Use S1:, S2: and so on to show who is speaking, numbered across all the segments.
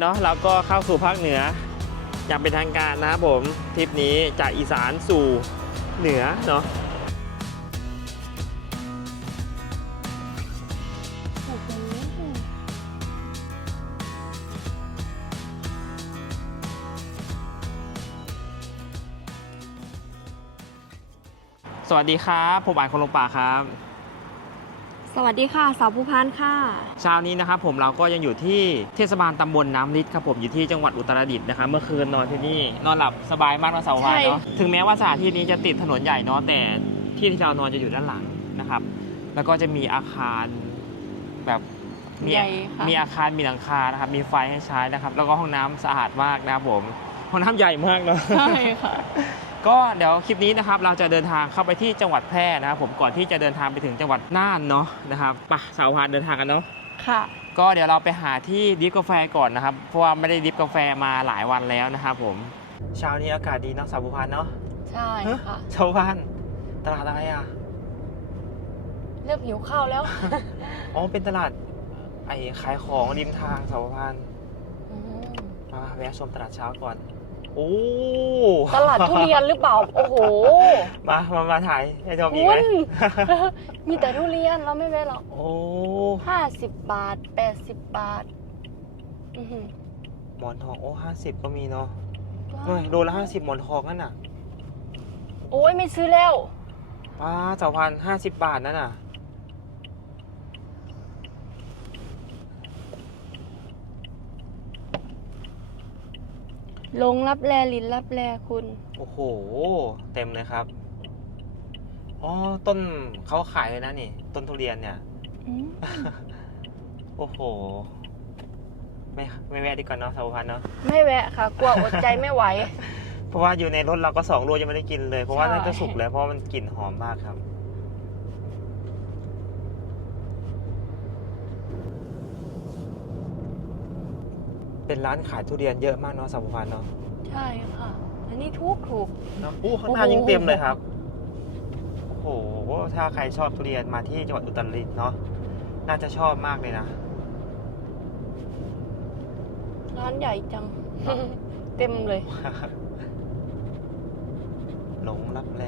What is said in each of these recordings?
S1: เนาะเราก็เข้าสู่ภาคเหนืออย่างเป็นทางการนะครับผมทริปนี้จากอีสานสู่เหนือเนาะสวัสดีครับ ผมอ่านคนลงป่าครับ
S2: สวัสดีค่ะสาวผู้พันค่ะ
S1: เช้านี้นะครับผมเราก็ยังอยู่ที่เทศบาลตำบลน้ำลิดครับผมอยู่ที่จังหวัดอุตรดิตถ์นะครับเมื่อคืนนอนที่นี่นอนหลับสบายมากนะเสาร์วานเนาะ
S2: ใช่
S1: ถึงแม้ว่าสถานที่นี้จะติดถนนใหญ่เนาะแต่ที่ที่เรานอนจะอยู่ด้านหลังนะครับ แล้วก็จะมีอาคารแบบมี
S2: ใหญ่ค่ะ
S1: มีอาคารมีหลังคานะครับมีไฟให้ใช้นะครับ แล้วก็ห้องน้ำสะอาดมากนะครับผมห้องน้ำใหญ่มากเนาะ
S2: ใช่ค่ะ
S1: ก็เดี๋ยวคลิปนี้นะครับเราจะเดินทางเข้าไปที่จังหวัดแพร่นะครับผมก่อนที่จะเดินทางไปถึงจังหวัดน่านเนาะนะครับไปะสาวพานเดินทางกันเนาะ
S2: ค่ะ
S1: ก็เดี๋ยวเราไปหาที่ดริฟกาแฟก่อนนะครับ เพราะว่าไม่ได้ดริฟกาแฟมาหลายวันแล้วนะครับผมเช้านี้อากาศดีเนาะสาวภูพานเนาะ
S2: ใช่ค่ะ
S1: สาวภูพานตลาดอะไรอะ
S2: เริ่มหิวข้าวแล้ว
S1: อ๋อเป็นตลาดไอ้ขายของริมทางสาวภูพาน
S2: อืม
S1: มาแวะชมตลาดเช้าก่อน โอ้
S2: ตลาดทุเรียนหรือเปล่า โอ้โห
S1: มา มา มาถ่ายให้ชมอีก
S2: คุ
S1: ไหม
S2: ณมีแต่ทุเรียนเราไม่แวะหรอก
S1: โอ้
S2: ห้าสิบบาทแปดสิบบาท อือหือ
S1: หมอนทองโอ้ห้าสิบก็มีเนาะ
S2: ว้า
S1: เฮ้ยโลละห้าสิบหมอนทองนั่นน่ะ
S2: โอ้ยไม่ซื้อแล้ว
S1: ป้าสาวพันห้าสิบบาทนั่นน่ะ
S2: ลงรับแลลินรับแลคุณ
S1: โอ้โห เต็มเลยครับ อ๋อ ต้นเขาขายเลยนะนี่ ต้นทุเรียนเนี่ย
S2: อืม
S1: โอ้โห ไม่ไม่แวะดีกว่าเนาะสาวพันเนาะ
S2: ไม่แวะค่ะ กลัวอดใจไม่ไหว
S1: เพราะว่าอยู่ในรถเราก็สองลูกยังไม่ได้กินเลย เพราะว่า
S2: ใช่
S1: น่าจะสุกแล้วเพราะว่ามันกลิ่นหอมมากครับ เป็นร้านขายทุเรียนเยอะมากเนาะสาวพันเนาะ
S2: ใช่ค่ะ อันนี้ทุกถูก
S1: เนอะอู้ข้างหน้ายังเต็มเลยครับ โอ้โห ถ้าใครชอบทุเรียนมาที่จังหวัดอุตรดิตถ์เนาะ น่าจะชอบมากเลยนะ
S2: ร้านใหญ่จัง เต็มเลย
S1: หลงรับแล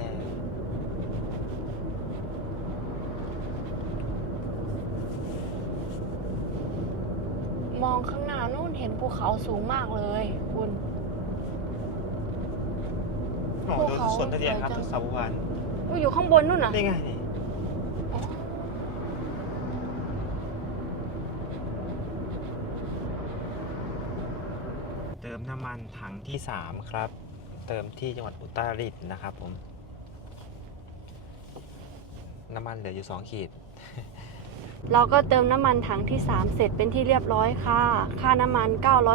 S2: มองข้างหน้านู่นเห็นภูเขาสูงมากเลยคุณ
S1: โอ้โห
S2: พวกเขา
S1: สวนทุเรียนครับ
S2: สวยจัง
S1: สาวพัน
S2: อุ๊ยอยู่ข้างบนนู่นน่ะ
S1: นี่ไงนี่
S2: อ๋อ
S1: เติมน้ำมันถังที่ 3 ครับ เติมที่จังหวัดอุตรดิตถ์นะครับผม น้ำมันเหลืออยู่ 2 ขีด
S2: เราก็เติมน้ำมันถังที่ 3 เสร็จเป็นที่เรียบร้อยค่ะ ค่าน้ำมัน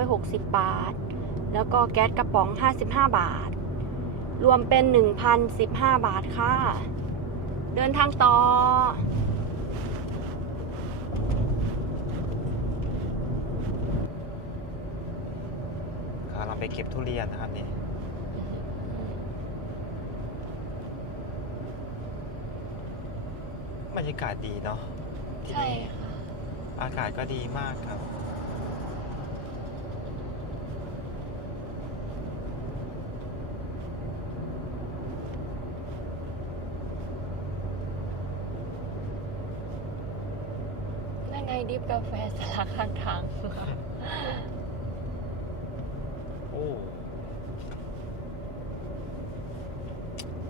S2: 960 บาท แล้วก็แก๊สกระป๋อง 55 บาท รวมเป็น 1,015 บาทค่ะ เดินทางต่อ
S1: เราไปเก็บทุเรียนนะครับนี่บรรยากาศดีเนาะ ที่
S2: ใช่
S1: นี่
S2: ค่ะ
S1: อากาศก็ดีมากครับ
S2: นั่นไงดิฟกาแฟสลักข้างทาง
S1: โอ้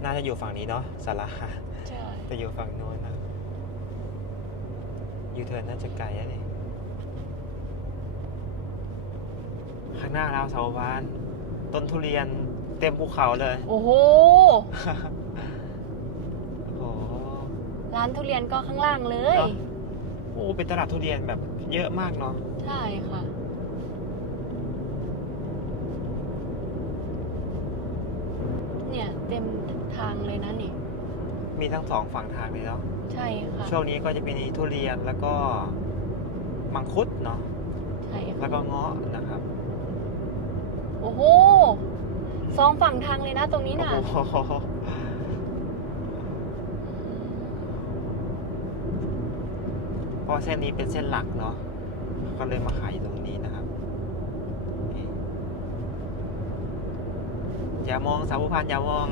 S1: น่าจะอยู่ฝั่งนี้เนาะสารา
S2: ใช่
S1: แต่อยู่ฝั่งโน้นนะ ยูเทิร์นน่าจะไกลอะนี่ข้างหน้าเราเสาบ้าน ต้นทุเรียนเต็มภูเขาเลย
S2: โอ้โห
S1: โอ้โห
S2: ร้านทุเรียนก็ข้างล่างเลย
S1: เนอะโอ้เป็นตลาดทุเรียนแบบเยอะมากเนาะ
S2: ใช่ค่ะ เนี่ยเต็มทางเลยนะนี่
S1: มีทั้งสองฝั่งทางเลยเนาะ
S2: ใช่ค่ะ
S1: ช่วงนี้ก็จะมีทุเรียนแล้วก็มังคุดเนาะ
S2: ใช่
S1: แล้วก็เงาะนะครับ
S2: โอ้โหสองฝั่งทางเลยนะตรงนี้น่ะ
S1: เพราะเส้นนี้เป็นเส้นหลักเนาะก็เลยมาขายตรงนี้นะครับอย่ามองสาวพันอย่ามอง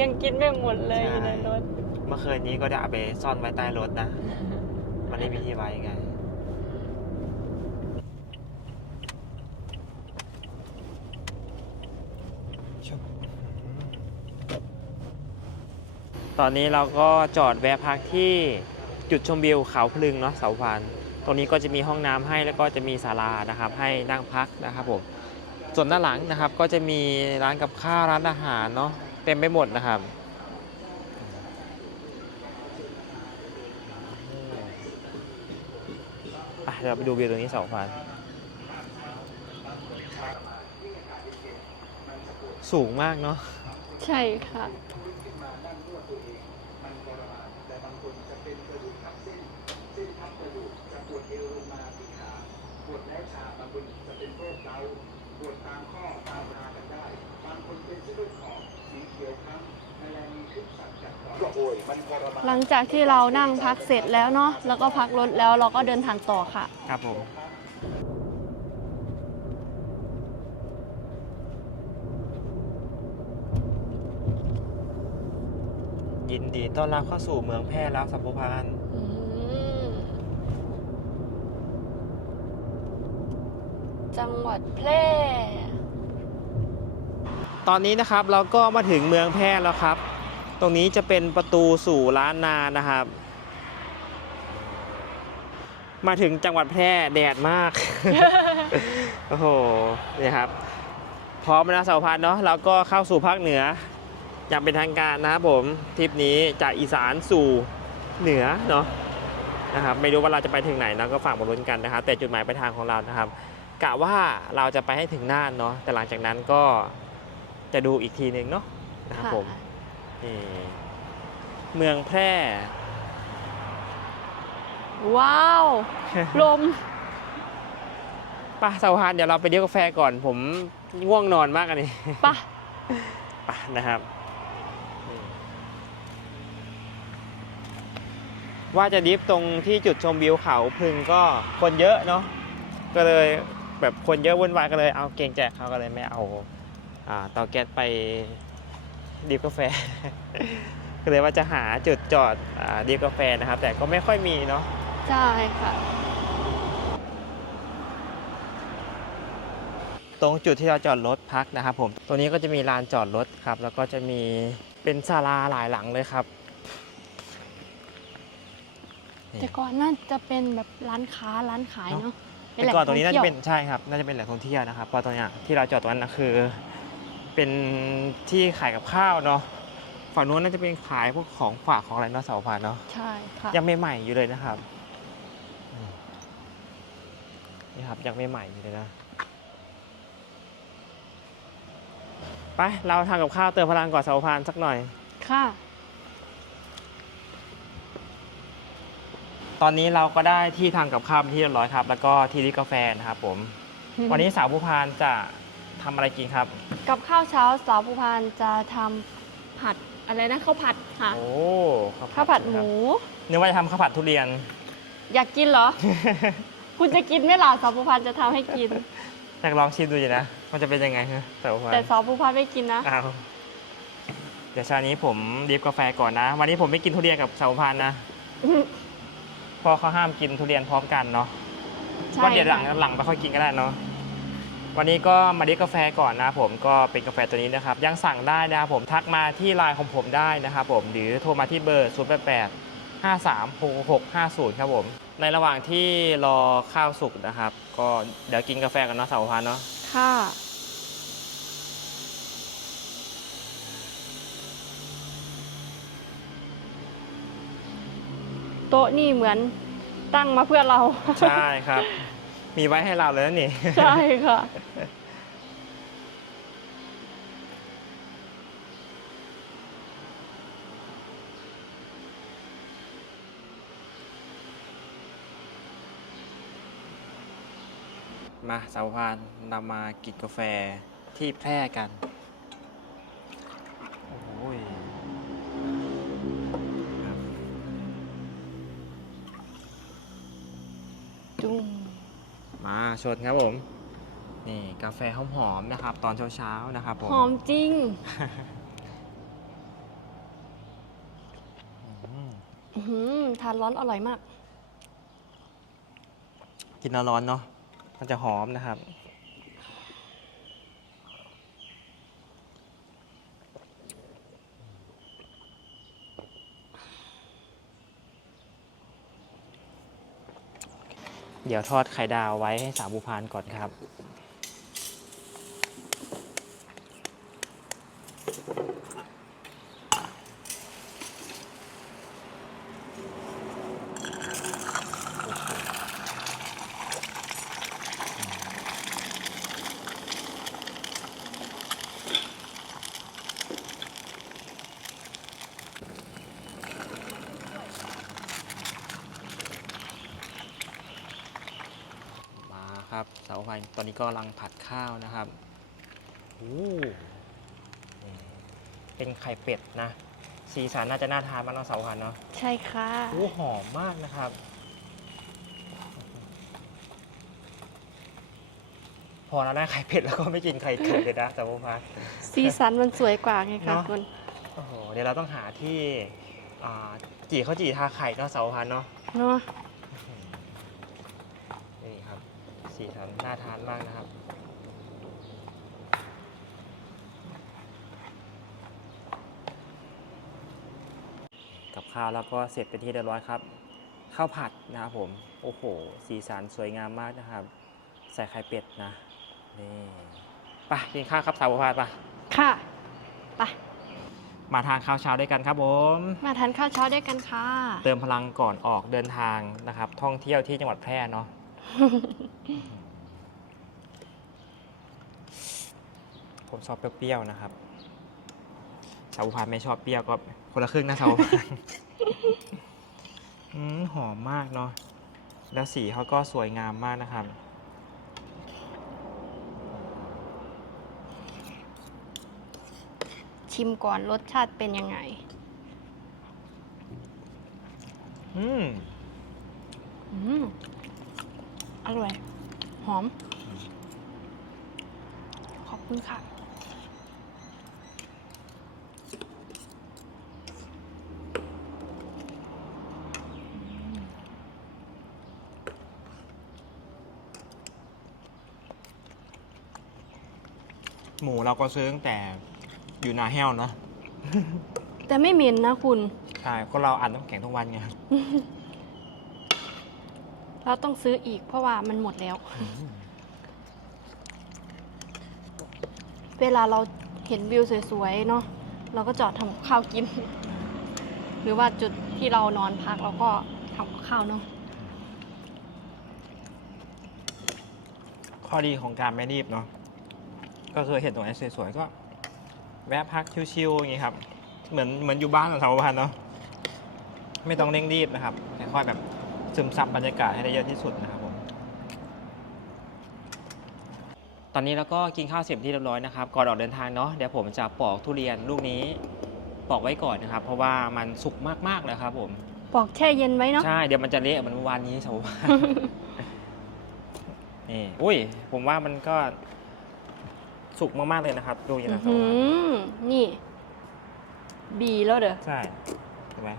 S2: ยังกินไม่หมดเลย
S1: ใช่
S2: อยู่ในรถ
S1: เมื่อคืนนี้ก็ได้เอาไปซ่อนไว้ใต้รถนะ มันไม่มีที่ไว้ไง ตอนนี้เราก็จอดแวะพักที่จุดชมวิวเขาพลึงเนาะเสาพันตรงนี้ก็จะมีห้องน้ำให้แล้วก็จะมีศาลานะครับ ให้นั่งพักนะครับผมส่วนด้านหลังนะครับก็จะมีร้านกับข้าวร้านอาหารเนาะ เต็มไปหมดนะครับเดี๋ยวเราไปดูวิวตรงนี้สองพันสูงมากเนาะ
S2: ใช่ค่ะ หลังจากที่เรานั่งพักเสร็จแล้วเนาะแล้วก็พักรถแล้วเราก็เดินทางต่อค่ะ
S1: ครับผมยินดีต้อนรับเข้าสู่เมืองแพร่แล้วสัมพุพาน
S2: อืมจังหวัดแพร่
S1: ตอนนี้นะครับเราก็มาถึงเมืองแพร่แล้วครับต รงนี้จะเป็นประตูสู่ล้านนานะครับ มาถึงจังหวัดแพร่แดดมาก โอ้โหนี่ครับ พร้อมนะสาวพันเนาะเราก็เข้าสู่ภาคเหนือ อย่างเป็นทางการนะครับผมทริปนี้จากอีสานสู่เหนือเนาะนะครับไม่รู้ว่าเราจะไปถึงไหนนะก็ฝากมาลุ้นกันนะครับ แต่จุดหมายปลายทางของเรานะครับกะว่าเราจะไปให้ถึงน่านเนาะแต่หลังจากนั้นก็จะดูอีกทีหนึ่งเนาะนะครับผม เมืองแพร่
S2: ว้าว ลม
S1: ป่ะสาวพันธุ์เดี๋ยวเราไปเลี้ยวกาแฟก่อน ผมง่วงนอนมากอันนี้
S2: ปะ
S1: ไปนะครับ ว่าจะดิฟตรงที่จุดชมวิวเขาพึงก็คนเยอะเนาะก็เลยแบบคนเยอะวุ่นวายก็เลยเอาเกรงใจเขาก็เลยไม่เอาอ่าเตาแก๊สไป ดิฟกาแฟ ก็เลยว่าจะหาจุดจอดอ่าดิฟกาแฟนะครับ แต่ก็ไม่ค่อยมีเนาะ
S2: ใช่ค่ะ
S1: ตรงจุดที่เราจอดรถพักนะครับผมตรงนี้ก็จะมีลานจอดรถครับ แล้วก็จะมีเป็นศาลาหลายหลังเลยครับนี่
S2: แต่ก่อนน่าจะเป็นแบบร้านค้าร้านขายเนาะ
S1: แต่ก่อนตรงนี้น่าจะเป็น
S2: แหล่งท่อง
S1: ใช่ครับ น่าจะเป็นแหล่งท่องเที่ยวนะครับเพราะตรงเนี้ยที่เราจอดตรงนั้นนะคือ เป็นที่ขายกับข้าวเนาะฝั่งนู้นน่าจะเป็นขายพวกของฝากของอะไรเนาะเสาพานเนาะ
S2: เที่ยวใช่ค่ะ
S1: ยังใหม่ๆอยู่เลยนะครับอืมนี่ครับยังใหม่ๆอยู่เลยนะไปเราทำกับข้าวเติมพลังก่อนเสาพานสักหน่อย
S2: ค่ะ
S1: ตอนนี้เราก็ได้ที่ทางกับข้าวเป็นที่เรียบร้อยครับ แล้วก็ที่ริกาแฟนะครับผม วันนี้สาวผู้พานจะ ทำอะไรกินครับ
S2: กับข้าวเช้าสาวภูพานจะทำผัดอะไรนะข้าวผัดค่ะ
S1: โอ้
S2: ข้าวผัดหมู
S1: นึกว่าจะทำข้าวผัดทุเรียน
S2: อยากกินเหรอ คุณจะกินไหมล่ะสาวภูพานจะทำให้กิน
S1: อยากลองชิมดูอยู่นะมันจะเป็นยังไงฮะสาวผู้พาน
S2: แต่สาวภูพานไม่กินนะ
S1: อ้าวเดี๋ยวเช้านี้ผมดิฟกาแฟก่อนนะ วันนี้ผมไม่กินทุเรียนกับสาวผู้พานนะเพราะเขาห้ามกินทุเรียนพร้อมกันเนาะ
S2: ใช่
S1: ว่าเดี๋ยวหลัง
S2: ค่ะ
S1: หลังไปค่อยกินก็ได้เนาะ วันนี้ก็มาดิฟกาแฟก่อนนะผมก็เป็นกาแฟตัวนี้นะครับ ยังสั่งได้นะครับผมทักมาที่ไลน์ของผมได้นะครับผมหรือโทรมาที่เบอร์ 0 8 8 5 3 6 6 5 0 ครับผม ในระหว่างที่รอข้าวสุกนะครับ ก็เดี๋ยวกินกาแฟกันเนาะสาวพันเนาะ
S2: ค่ะ โต๊ะนี่เหมือนตั้งมาเพื่อเรา
S1: ใช่ครับ มีไว้ให้เราเลยนะนี่
S2: ใช่ค่ะ
S1: มาสาวพานเรามากินกาแฟที่แพร่กัน โอ้ยครับ
S2: จุ้ง
S1: มาชนครับผม นี่กาแฟหอมๆนะครับ ตอนเช้าๆนะครับผม
S2: หอมจริง
S1: อืม
S2: อื้อหือทานร้อนอร่อยมาก
S1: กินร้อนๆเนาะมันจะหอมนะครับ เดี๋ยวทอดไข่ดาวไว้ให้สาวบูพานก่อนครับ มาครับเสาไฟต อนนี้ก็กำลังผัดข้าวนะครับโอ้นี่เป็นไข่เป็ดนะ สีสันน่าจะน่าทานมากเนาะเสาพันเนาะ
S2: ใช่ค่ะ
S1: โอ้หอมมากนะครับ พอเราได้ไข่เป็ดแล้วก็ไม่กินไข่ไก่เลยนะเสาพัน
S2: สีสันมันสวยกว่าไงคะ
S1: เนอะ
S2: คุณ
S1: โอ้โหเดี๋ยวเราต้องหาที่อ่าจีข้าวจีทาไข่เนาะเสาพันเนาะ
S2: เนาะ
S1: นี่ครับ สีสันน่าทานมากนะครับ กับข้าวแล้วก็เสร็จเป็นที่เรียบร้อยครับข้าวผัดนะครับผม โอ้โห สีสันสวยงามมากนะครับ ใส่ไข่เป็ดนะ นี่ไปกินข้าวครับสาวพาดปะ
S2: ค่ะไป
S1: มาทานข้าวเช้าด้วยกันครับผม
S2: มาทานข้าวเช้าด้วยกันค่ะ
S1: เติมพลังก่อนออกเดินทางนะครับ ท่องเที่ยวที่จังหวัดแพร่เนาะ ผมชอบเปรี้ยวๆนะครับชาวพานไม่ชอบเปรี้ยวก็คนละครึ่งนะชาวพานอืมหอมมากเนาะ แล้วสีเขาก็สวยงามมากนะครับ
S2: ชิมก่อนรสชาติเป็นยังไง
S1: อืม
S2: อืม อร่อย หอม ขอบคุณค่ะ
S1: หมูเราก็ซื้อตั้งแต่อยู่นาแห้วเนาะ
S2: แต่ไม่เหม็นนะคุณ
S1: ใช่ก็เราอัดน้ำแข็งทุกวันไง
S2: เราต้องซื้ออีกเพราะว่ามันหมดแล้ว เวลาเราเห็นวิวสวยๆเนาะเราก็จอดทำกับข้าวกิน หรือว่าจุดที่เรานอนพักเราก็ทำกับข้าวเนาะ
S1: ข้อดีของการไม่รีบเนาะก็คือเห็นตรงไหนสวยๆก็ แวะพักชิวๆอย่างงี้ครับ เหมือนเหมือนอยู่บ้านของสาวพันเนาะไม่ต้องเร่งรีบนะครับค่อยๆแบบ ซึมซับบรรยากาศให้ได้เยอะที่สุดนะครับผม ตอนนี้เราก็กินข้าวเสร็จที่เรียบร้อยนะครับก่อนออกเดินทางเนาะเดี๋ยวผมจะปอกทุเรียนลูกนี้ปอกไว้ก่อนนะครับ เพราะว่ามันสุกมากๆเลยครับผม
S2: ปอกแช่เย็นไว้เนาะ
S1: ใช่เดี๋ยวมันจะเละเหมือนเมื่อวานนี้สาวพันนี่อุ้ย ผมว่ามันก็สุกมากๆเลยนะครับ ดูอย่าง
S2: อื้
S1: นั้
S2: อนหือนี่ บีแล้วเด้อ
S1: ใช่เห็นไหม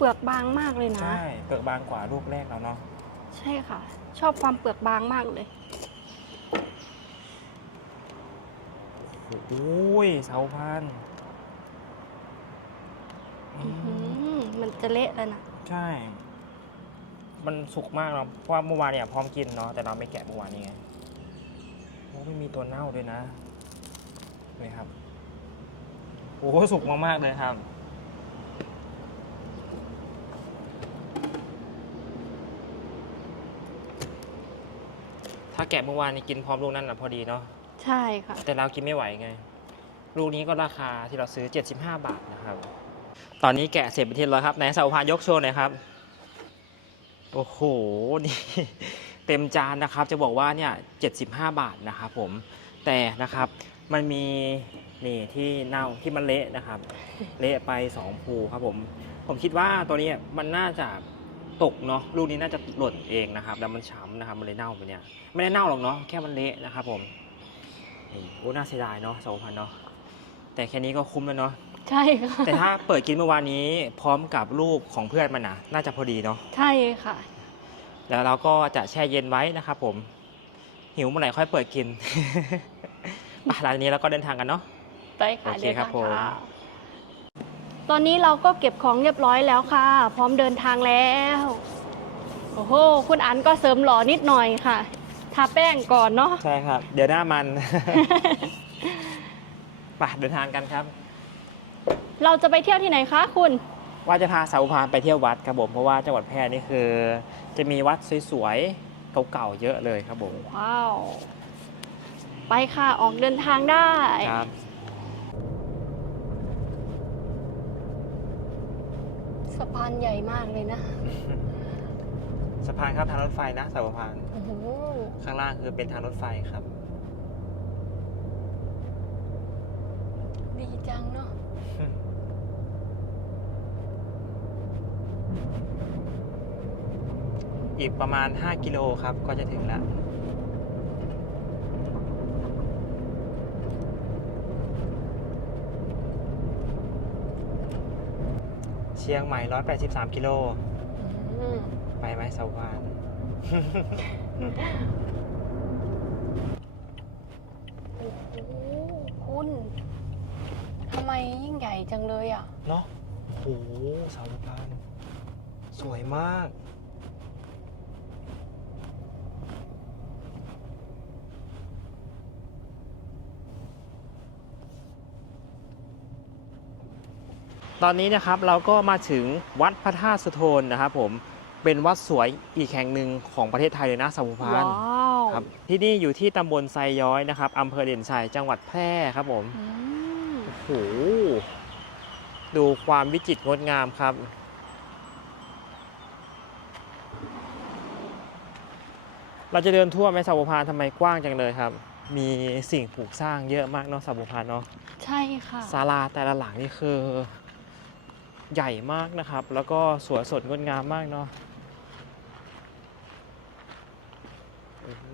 S2: เปลือกบางมากเลยนะ
S1: ใช่เปลือกบางกว่าลูกแรกแล้วเนาะ
S2: ใช่ค่ะ ชอบความเปลือกบางมากเลย
S1: โอ้ยเสาพันธุ์อื
S2: อื้อหื
S1: ม
S2: อมันจะเละแล้วนะ
S1: ใช่ มันสุกมากเนาะเพราะว่าเมื่อวานเนี่ยพร้อมกินเนาะแต่เราไม่แกะเมื่อวานนี้ไงโอ้ไม่มีตัวเน่าด้วยนะนี่ครับ โอ้โหสุกมากๆเลยครับ แกะเมื่อวานนี้กินพร้อมลูกนั่นนะพอดีเนาะ
S2: ใช่ค่ะ
S1: แต่เรากินไม่ไหวไง ลูกนี้ก็ราคาที่เราซื้อ 75 บาทนะครับ ตอนนี้แกะเสร็จเป็นที่เรียบร้อยครับไหนสาวพานยกโชว์หน่อยครับ โอ้โหนี่เต็มจานนะครับ จะบอกว่าเนี่ย75 บาทนะครับผมแต่นะครับมันมีนี่ที่เน่าที่มันเละนะครับ เละไปสองภูครับผม ผมคิดว่าตัวนี้มันน่าจะ ตกเนาะลูกนี้น่าจะหล่นเองนะครับแล้วมันช้ำนะครับมันเลยเน่าไปเนี่ยไม่ได้เน่าหรอกเนาะแค่มันเละนะครับผมนี่โอ้น่าเสียดายเนาะสองพันเนาะแต่แค่นี้ก็คุ้มแล้วเนาะ
S2: ใช่ค่ะ
S1: แต่ถ้าเปิดกินเมื่อวานนี้พร้อมกับลูกของเพื่อนมันนะน่าจะพอดีเนาะ
S2: ใช่ค่ะ
S1: แล้วเราก็จะแช่เย็นไว้นะครับผม หิวเมื่อไหร่ค่อยเปิดกินไปหลังจากนี้เราก็เดินทางกันเนาะ
S2: ไปค่ะ
S1: โอเค
S2: เดิน
S1: ครั
S2: ทา
S1: บ
S2: ง
S1: ผม
S2: ค่ะ ตอนนี้เราก็เก็บของเรียบร้อยแล้วค่ะ พร้อมเดินทางแล้ว โอ้โห คุณอันก็เสริมหล่อนิดหน่อยค่ะ ทาแป้งก่อนเนาะ
S1: ใช่ครับ เดี๋ยวหน้ามัน ไปเดินทางกันครับ
S2: เราจะไปเที่ยวที่ไหนคะคุณ
S1: ว่าจะพาสาวพานไปเที่ยววัดครับผม เพราะว่าจังหวัดแพร่นี่คือ จะมีวัดสวยๆ เก่าๆ เยอะเลยครับผม
S2: ว้าว ไปค่ะ ออกเดินทางได้
S1: ครับ
S2: สะพานใหญ่มากเลยนะ
S1: สะพานครับทางรถไฟนะสาวพาน
S2: โอ้โห
S1: ข้างล่างคือเป็นทางรถไฟครับ
S2: ดีจังเนาะ
S1: อีกประมาณ 5 กิโลครับก็จะถึงแล้ว ชียงใหม่ 183 กิโล
S2: อืม
S1: ไปไหมสาวพาน
S2: โอ้โหคุณทำไมยิ่งใหญ่จังเลยอะ
S1: เนาะโอ้โหสาวพานสวยมาก ตอนนี้นะครับเราก็มาถึงวัดพระธาตุสุโธนนะครับผมเป็นวัดสวยอีกแห่งหนึ่งของประเทศไทยเลยนะสาวพาน
S2: ว้าว
S1: ครับที่นี่อยู่ที่ตำบลไซย้อยนะครับอำเภอเด่นชัยจังหวัดแพร่ครับผม
S2: อืม
S1: โอ้โหดูความวิจิตรงดงามครับ เราจะเดินทั่วไหมสาวพานทำไมกว้างจังเลยครับมีสิ่งปลูกสร้างเยอะมากเนาะสาวพานเนาะ
S2: ใช่ค่ะ
S1: ศาลาแต่ละหลังนี่คือ ใหญ่มากนะครับ แล้วก็สวยสดงดงามมากเนาะโอ้โห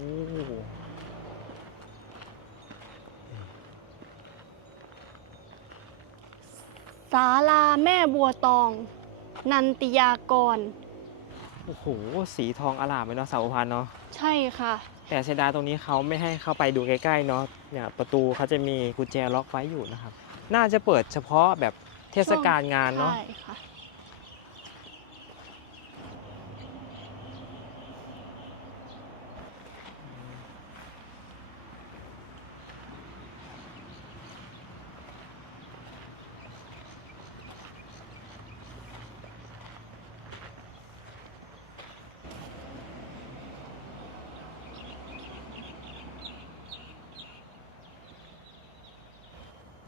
S2: ศาลาแม่บัวตอง นันติยากร
S1: โอ้โห สีทองอลามเลยเนาะสาวพานเนาะ
S2: ใช่ค่ะ
S1: แต่เสียดายตรงนี้เขาไม่ให้เข้าไปดูใกล้ๆเนาะ เนี่ยประตูเขาจะมีกุญแจล็อกไว้อยู่นะครับ น่าจะเปิดเฉพาะแบบ เทศกาลงานเนาะ
S2: ใช่ค่ะ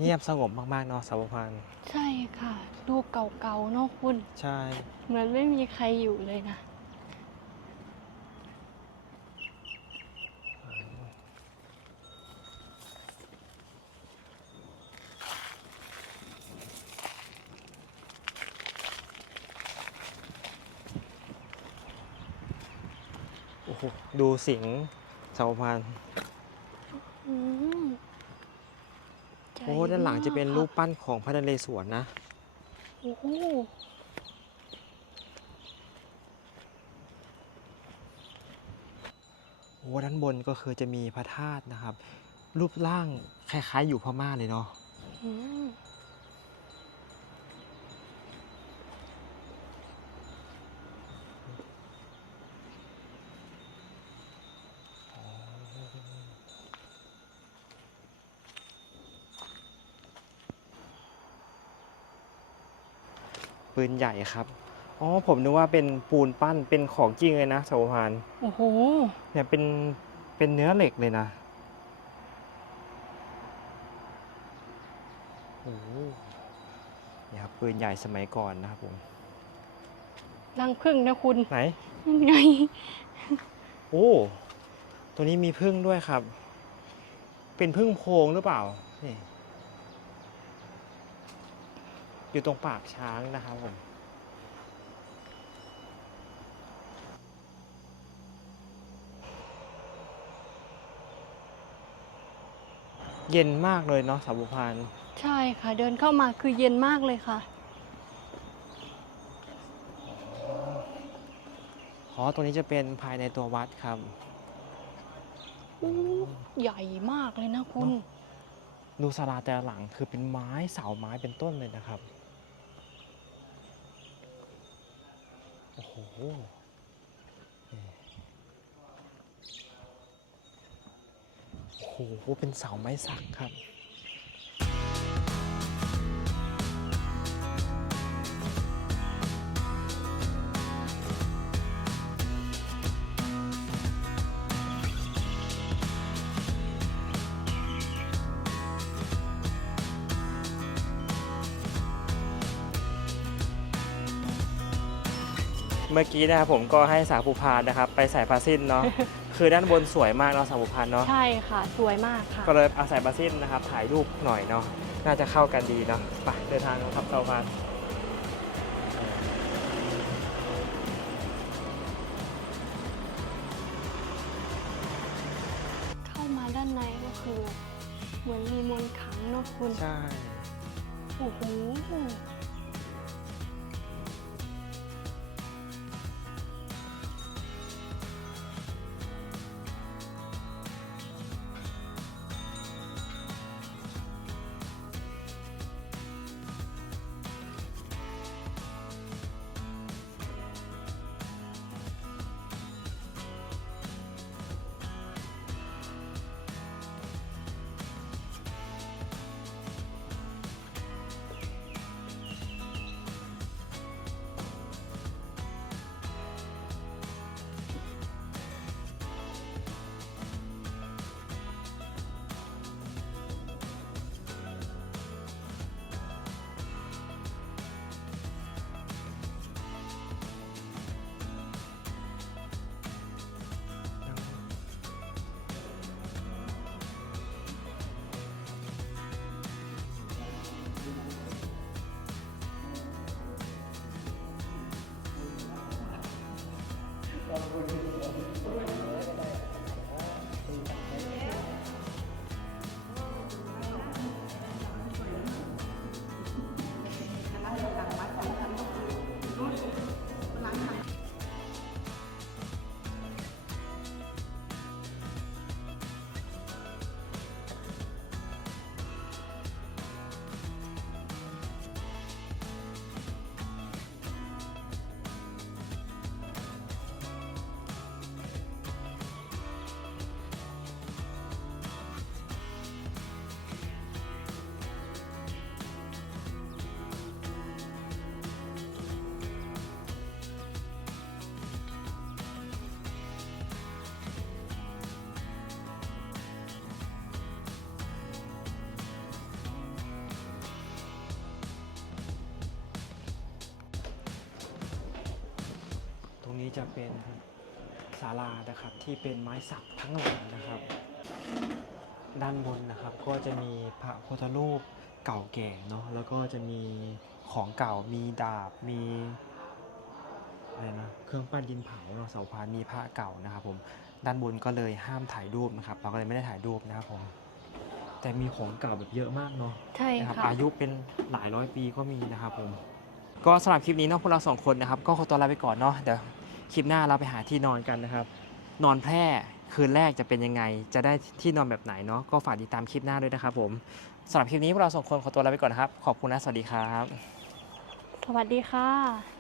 S1: เงียบสงบมากๆเนาะสาวพันธ์
S2: ใช่ค่ะ ดูเก่าๆเนาะคุณ
S1: ใช่
S2: เหมือนไม่มีใครอยู่เลยนะ
S1: โอ้โห ดูสิงห์สาวพันธ์
S2: อืมใหญ่
S1: โอ้ ด้านหลังจะเป็นรูปปั้นของพระนเรศวรนะ
S2: โอ้โห
S1: โอ้ด้านบนก็คือจะมีพระธาตุนะครับ รูปร่างคล้ายๆอยู่พม่าเลยเนาะ ปืนใหญ่ครับ อ๋อ ผมนึกว่าเป็นปูนปั้นเป็นของจริงเลยนะสาวพันธ์
S2: โอ้โห
S1: เนี่ยเป็นเป็นเนื้อเหล็กเลยนะโอ้โหเนี่ยครับปืนใหญ่สมัยก่อนนะครับผม
S2: รังพึ่งนะคุณ
S1: ไหน
S2: นั่นไง
S1: โอ้ตัวนี้มีพึ่งด้วยครับ เป็นพึ่งโพรงหรือเปล่านี่ อยู่ตรงปากช้างนะครับผมเย็นมากเลยเนาะสาวบุพาน
S2: ใช่ค่ะ เดินเข้ามาคือเย็นมากเลยค่ะ
S1: อ๋อตรงนี้จะเป็นภายในตัววัดครับ
S2: อู้ใหญ่มากเลยนะคุณ
S1: เนอะดูศาลาแต่ละหลังคือเป็นไม้เสาไม้เป็นต้นเลยนะครับ โอ้โหโอ้โห เป็นเสาไม้สักครับ มื่อกี้นะครับผมก็ให้สาวภูพานนะครับไปใส่ผ้าสิ้นเนาะ คือด้านบนสวยมากเนาะสาวภูพานเนาะ
S2: ใช่ค่ะ สวยมากค่ะ
S1: ก็เลยเอาใส่ผ้าสิ้นนะครับถ่ายรูปหน่อยเนาะ น่าจะเข้ากันดีเนาะ ไปเดินทางกันครับสาวภูพาน
S2: เข้ามาด้านในก็คือ เหมือนมีมนต์ขลังเนาะคุณ
S1: ใช่
S2: โอ้โห
S1: ตร นี้จะเป็นศาลานะครับที่เป็นไม้สักทั้งหลังนะครับ ด้านบนนะครับก็จะมีพระพุทธรูปเก่าแก่เนาะแล้วก็จะมีของเก่ามีดาบมีอะไรนะเครื่องปั้นดินเผาเนาะเสาพานมีพระเก่านะครับผมด้านบนก็เลยห้ามถ่ายรูปนะครับ เราก็เลยไม่ได้ถ่ายรูปนะครับผมแต่มีของเก่าแบบเยอะมากเนาะ
S2: ใช่
S1: นะครับ
S2: ค่ะ
S1: อายุเป็นหลายร้อยปีก็มีนะครับผมก็สำหรับคลิปนี้เนาะพวกเราสองคนนะครับ ก็ขอตัวลาไปก่อนเนาะเดี๋ยว คลิปหน้าเราไปหาที่นอนกันนะครับ นอนแพร่คืนแรกจะเป็นยังไง จะได้ที่นอนแบบไหนเนาะก็ฝากติดตามคลิปหน้าด้วยนะครับผมสำหรับคลิปนี้พวกเราสองคนขอตัวลาไปก่อนนะครับ ขอบคุณและสวัสดีครับ
S2: สวัสดีค่ะ